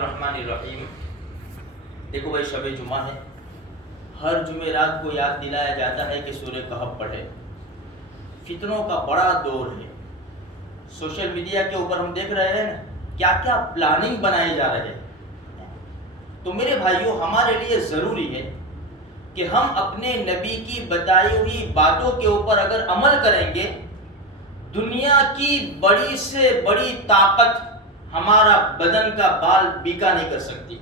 الرحمن الرحیم۔ دیکھو بھائی، شب جمعہ ہے، ہر جمعرات کو یاد دلایا جاتا ہے کہ سورہ کہف پڑھے۔ فتنوں کا بڑا دور ہے، سوشل میڈیا کے اوپر ہم دیکھ رہے ہیں نا کیا کیا پلاننگ بنائے جا رہے ہیں۔ تو میرے بھائیوں، ہمارے لیے ضروری ہے کہ ہم اپنے نبی کی بتائی ہوئی باتوں کے اوپر اگر عمل کریں گے، دنیا کی بڑی سے بڑی طاقت ہمارا بدن کا بال بیکا نہیں کر سکتی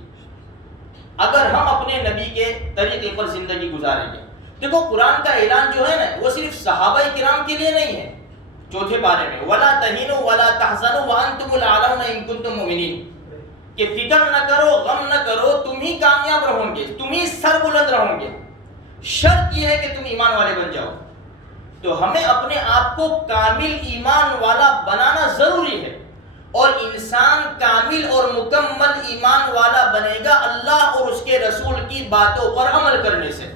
اگر ہم اپنے نبی کے طریقے پر زندگی گزاریں گے۔ دیکھو، قرآن کا اعلان جو ہے نا وہ صرف صحابہ کرام کے لیے نہیں ہے۔ چوتھے پارے میں وَلَا تَهِنُوا وَلَا تَحْزَنُوا وَأَنْتُمُ الْأَعْلَوْنَ إِن كُنتُم مُؤْمِنِينَ، کہ فکر نہ کرو، غم نہ کرو، تم ہی کامیاب رہو گے، تم ہی سر بلند رہو گے، شرط یہ ہے کہ تم ایمان والے بن جاؤ۔ تو ہمیں اپنے آپ کو کامل ایمان والا بنانا ضروری ہے، اور انسان کامل اور مکمل ایمان والا بنے گا اللہ اور اس کے رسول کی باتوں پر عمل کرنے سے۔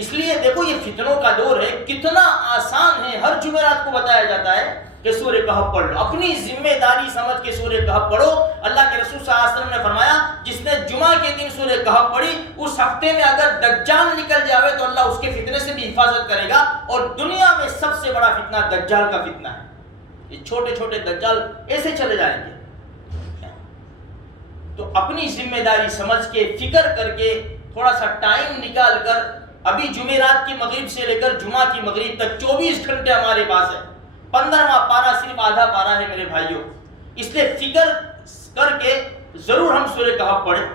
اس لیے دیکھو، یہ فتنوں کا دور ہے، کتنا آسان ہے، ہر جمعرات کو بتایا جاتا ہے کہ سورہ کہف پڑھ لو، اپنی ذمہ داری سمجھ کے سورہ کہف پڑھو۔ اللہ کے رسول صلی اللہ علیہ وسلم نے فرمایا، جس نے جمعہ کے دن سورہ کہف پڑھی، اس ہفتے میں اگر دجال نکل جاوے تو اللہ اس کے فتنے سے بھی حفاظت کرے گا۔ اور دنیا میں سب سے بڑا فتنہ دجال کا فتنہ ہے۔ یہ چھوٹے چھوٹے دجال ایسے چلے جائیں گے۔ تو اپنی ذمہ داری سمجھ کے، فکر کر کے، تھوڑا سا ٹائم نکال کر، ابھی جمعرات کی مغرب سے لے کر جمعہ کی مغرب تک 24 گھنٹے ہمارے پاس ہے، 15واں پارہ صرف آدھا پارہ ہے میرے بھائیوں۔ اس لیے فکر کر کے ضرور ہم سورہ کہف پڑھیں۔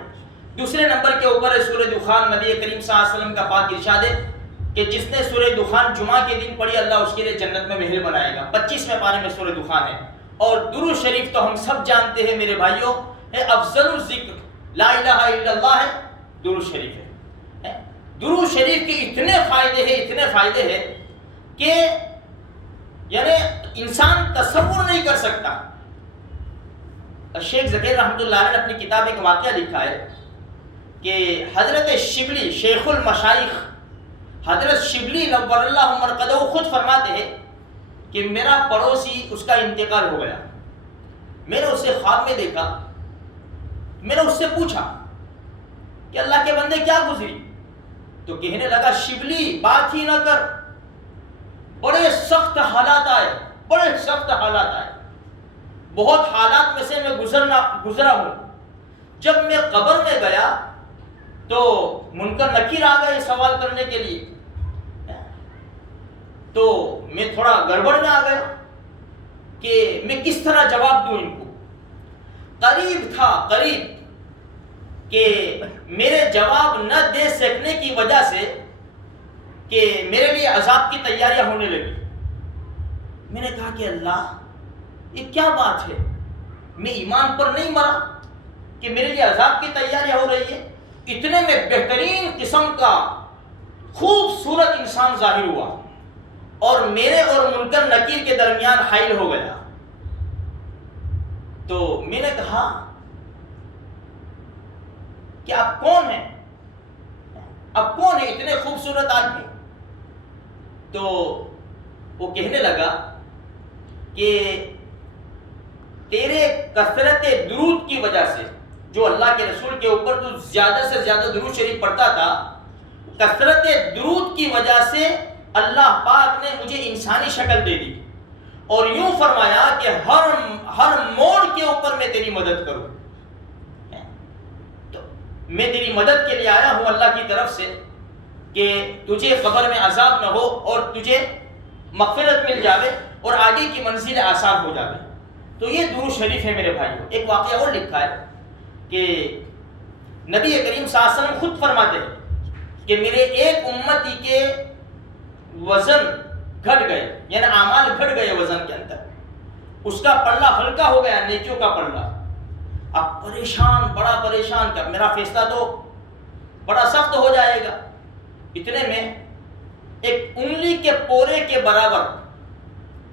دوسرے نمبر کے اوپر ہے سورہ دخان۔ نبی کریم صلی اللہ علیہ وسلم کا پاک ارشاد ہے کہ جس نے سورہ دخان جمعہ کے دن پڑھی، اللہ اس کے لیے جنت میں محل بنائے گا۔ 25ویں پارے میں سورہ دخان ہے۔ اور درود شریف تو ہم سب جانتے ہیں میرے بھائیوں، ہے افضل الذکر، لا الہ الا اللہ ہے، درود شریف ہے۔ درود شریف کے اتنے فائدے ہیں کہ یعنی انسان تصور نہیں کر سکتا۔ شیخ ذکیر رحمۃ اللہ علیہ نے اپنی کتاب ایک واقعہ لکھا ہے کہ حضرت شبلی، شیخ المشائخ حضرت شبلی نور اللہ مرقدہ، خود فرماتے ہیں کہ میرا پڑوسی، اس کا انتقال ہو گیا، میں نے اسے خواب میں دیکھا، میں نے اس سے پوچھا کہ اللہ کے بندے کیا گزری؟ تو کہنے لگا، شبلی بات ہی نہ کر، بڑے سخت حالات آئے، بہت حالات میں سے میں گزرا ہوں۔ جب میں قبر میں گیا تو منکر نکیر آ گئے سوال کرنے کے لیے، تو میں تھوڑا گڑبڑ میں آ گیا کہ میں کس طرح جواب دوں ان کو۔ قریب کہ میرے جواب نہ دے سکنے کی وجہ سے کہ میرے لیے عذاب کی تیاریاں ہونے لگی۔ میں نے کہا کہ اللہ، یہ کیا بات ہے؟ میں ایمان پر نہیں مرا کہ میرے لیے عذاب کی تیاریاں ہو رہی ہے؟ اتنے میں بہترین قسم کا خوبصورت انسان ظاہر ہوا اور میرے اور منکر نکیر کے درمیان حائل ہو گیا۔ تو میں نے کہا کہ آپ کون ہیں؟ اتنے خوبصورت آدمی؟ تو وہ کہنے لگا کہ تیرے کثرت درود کی وجہ سے، جو اللہ کے رسول کے اوپر تو زیادہ سے زیادہ درود شریف پڑھتا تھا، کثرت درود کی وجہ سے اللہ پاک نے مجھے انسانی شکل دے دی، اور یوں فرمایا کہ ہر موڑ کے اوپر میں تیری مدد کروں۔ تو میں تیری مدد کے لیے آیا ہوں اللہ کی طرف سے کہ تجھے قبر میں عذاب نہ ہو اور تجھے مغفرت مل جاوے اور آگے کی منزل آسان ہو جاوے۔ تو یہ درود شریف ہے میرے بھائیوں۔ ایک واقعہ اور لکھا ہے کہ نبی کریم صلی اللہ علیہ وسلم خود فرماتے ہیں کہ میرے ایک امتی کے وزن گھٹ گئے، یعنی اعمال گھٹ گئے وزن کے اندر، اس کا پلہ ہلکا ہو گیا، نیکیوں کا پلہ۔ اب بڑا پریشان کہ میرا فیصلہ تو بڑا سخت ہو جائے گا۔ اتنے میں ایک انگلی کے پورے کے برابر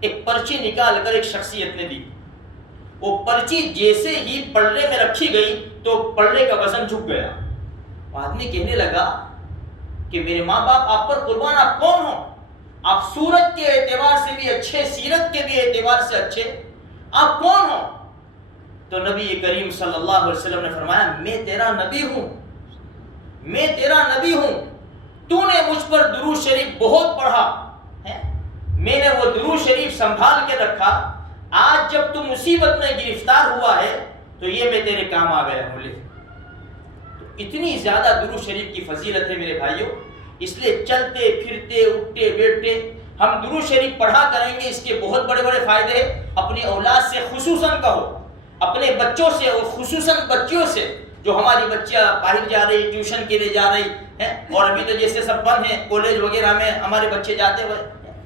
ایک پرچی نکال کر ایک شخصیت نے دی۔ وہ پرچی جیسے ہی پلڑے میں رکھی گئی تو پلڑے کا وزن جھک گیا۔ آدمی کہنے لگا کہ میرے ماں باپ آپ پر قربان، آپ کون ہو؟ آپ صورت کے اعتبار سے بھی اچھے، سیرت کے بھی اعتبار سے اچھے، آپ کون ہو؟ تو نبی کریم صلی اللہ علیہ وسلم نے فرمایا میں تیرا نبی ہوں، میں تیرا نبی ہوں، تو نے مجھ پر درود شریف بہت پڑھا ہے، میں نے وہ درود شریف سنبھال کے رکھا، آج جب تو مصیبت میں گرفتار ہوا ہے تو یہ میں تیرے کام آ گیا ہوں۔ تو اتنی زیادہ درود شریف کی فضیلت ہے میرے بھائیوں، اس لیے چلتے پھرتے اٹھتے بیٹھتے ہم درود شریف پڑھا کریں گے، اس کے بہت بڑے بڑے فائدے ہیں۔ اپنی اولاد سے خصوصاً کہو، اپنے بچوں سے اور خصوصاً بچیوں سے، جو ہماری بچیاں باہر جا رہی، ٹیوشن کے لیے جا رہی ہیں، اور ابھی تو جیسے سب بند ہیں، کالج وغیرہ میں ہمارے بچے جاتے ہوئے،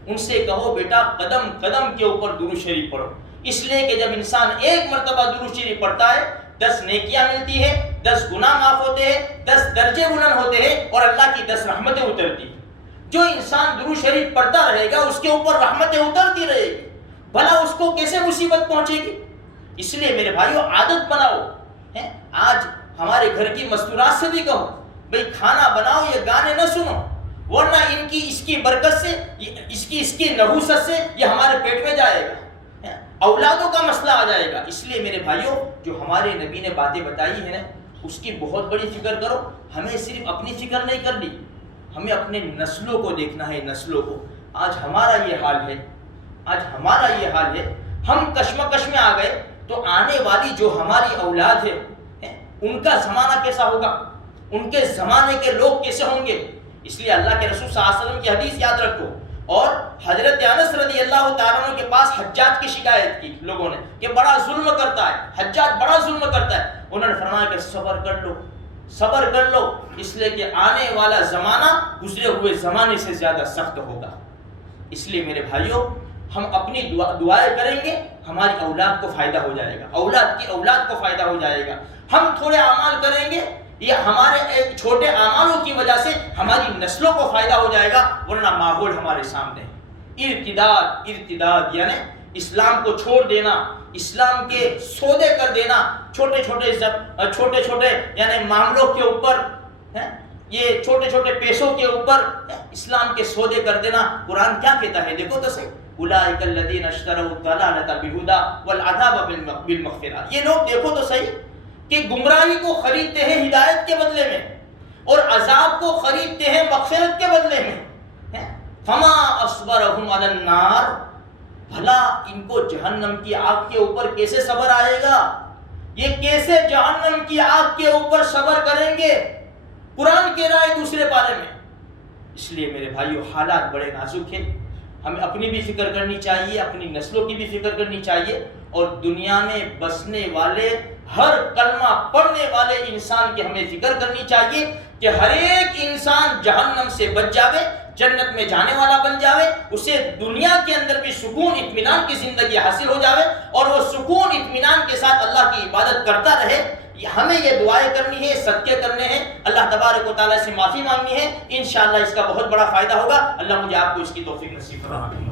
ان سے کہو بیٹا قدم قدم کے اوپر درود شریف پڑھو، اس لیے کہ جب انسان ایک مرتبہ درود شریف پڑھتا ہے 10 نیکیاں ملتی ہے، 10 گناہ معاف ہوتے ہیں، 10 درجے بلند ہوتے ہیں، اور اللہ کی 10 رحمتیں اترتی ہیں۔ جو انسان درود شریف پڑھتا رہے گا اس کے اوپر رحمتیں اترتی رہے گی، بھلا اس کو کیسے مصیبت پہنچے گی؟ اس لیے میرے بھائیوں عادت بناؤ۔ آج ہمارے گھر کی مستورات سے بھی کہو بھئی کھانا بناؤ، یہ گانے نہ سنو، ورنہ اس کی برکت سے، اس کی نحوست سے یہ ہمارے پیٹ میں جائے گا، اولادوں کا مسئلہ آ جائے گا۔ اس لیے میرے بھائیوں جو ہمارے نبی نے باتیں بتائی ہیں نا، اس کی بہت بڑی فکر کرو۔ ہمیں صرف اپنی فکر نہیں کرنی، ہمیں اپنے نسلوں کو دیکھنا ہے، نسلوں کو۔ آج ہمارا یہ حال ہے، آج ہمارا یہ حال ہے، ہم کشمکش میں آ گئے تو آنے والی جو ہماری اولاد ہے ان کا زمانہ کیسا ہوگا، ان کے زمانے کے لوگ کیسے ہوں گے؟ اس لیے اللہ کے رسول صلی اللہ علیہ وسلم کی حدیث یاد رکھو۔ اور حضرت انس رضی اللہ تعالیٰ عنہ کے پاس حجاج کی شکایت کی لوگوں نے کہ بڑا ظلم کرتا ہے، حجاج بڑا ظلم کرتا ہے۔ انہوں نے فرمایا کہ صبر کر لو، صبر کر لو، اس لیے کہ آنے والا زمانہ گزرے ہوئے زمانے سے زیادہ سخت ہوگا۔ اس لیے میرے بھائیوں ہم اپنی دعائیں کریں گے، ہماری اولاد کو فائدہ ہو جائے گا، اولاد کی اولاد کو فائدہ ہو جائے گا۔ ہم تھوڑے اعمال کریں گے، یہ ہمارے ایک چھوٹے اعمالوں کی وجہ سے ہماری نسلوں کو فائدہ ہو جائے گا، ورنہ ماحول ہمارے سامنے ارتداد یعنی اسلام کو چھوڑ دینا، اسلام کے سودے کر دینا، چھوٹے چھوٹے یعنی معاملوں کے اوپر، یہ چھوٹے چھوٹے پیسوں کے اوپر اسلام کے سودے کر دینا۔ قرآن کیا کہتا ہے دیکھو تو صحیح، اولئک الذین اشتروا الضلالۃ بالہدی والعذاب بالمغفرہ۔ یہ لوگ دیکھو تو صحیح کہ گمراہی کو خریدتے ہیں ہدایت کے بدلے میں، اور عذاب کو خریدتے ہیں مغفرت کے بدلے میں۔ فما اصبرهم علی النار، بھلا ان کو جہنم کی آگ کے اوپر کیسے صبر آئے گا؟ یہ کیسے جہنم کی آگ کے اوپر صبر کریں گے؟ قرآن کہہ رہا ہے دوسرے پارے میں۔ اس لیے میرے بھائیو حالات بڑے نازک ہیں، ہمیں اپنی بھی فکر کرنی چاہیے، اپنی نسلوں کی بھی فکر کرنی چاہیے، اور دنیا میں بسنے والے ہر کلمہ پڑھنے والے انسان کی ہمیں فکر کرنی چاہیے کہ ہر ایک انسان جہنم سے بچ جاوے، جنت میں جانے والا بن جاوے، اسے دنیا کے اندر بھی سکون اطمینان کی زندگی حاصل ہو جاوے، اور وہ سکون اطمینان کے ساتھ اللہ کی عبادت کرتا رہے۔ ہمیں یہ دعائیں کرنی ہے، صدقے کرنے ہیں، اللہ تبارک و تعالیٰ سے معافی مانگنی ہے، انشاءاللہ اس کا بہت بڑا فائدہ ہوگا۔ اللہ مجھے آپ کو اس کی توفیق نصیب فرمائے۔